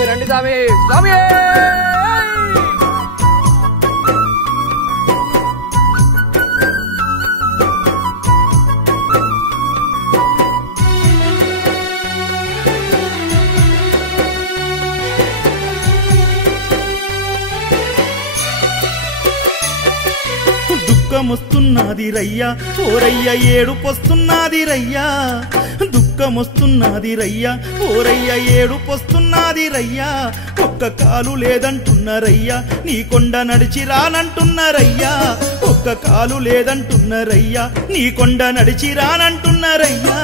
స్వామి రండి స్వామి స్వామి దుఃఖమొస్తున్నది రయ్యా ఓరయ్య ఏడుపొస్తున్నది రయ్యా దుఃఖమొస్తున్నది రయ్యా ఓరయ్య ఏడుపొస్తున్నది రయ్యా ఒక్క కాలు లేదంటున్నారయ్యా నీ కొండ నడిచి రానంటున్నారయ్యా ఒక్క కాలు లేదంటున్నారయ్యా నీ కొండ నడిచి రానంటున్నారయ్యా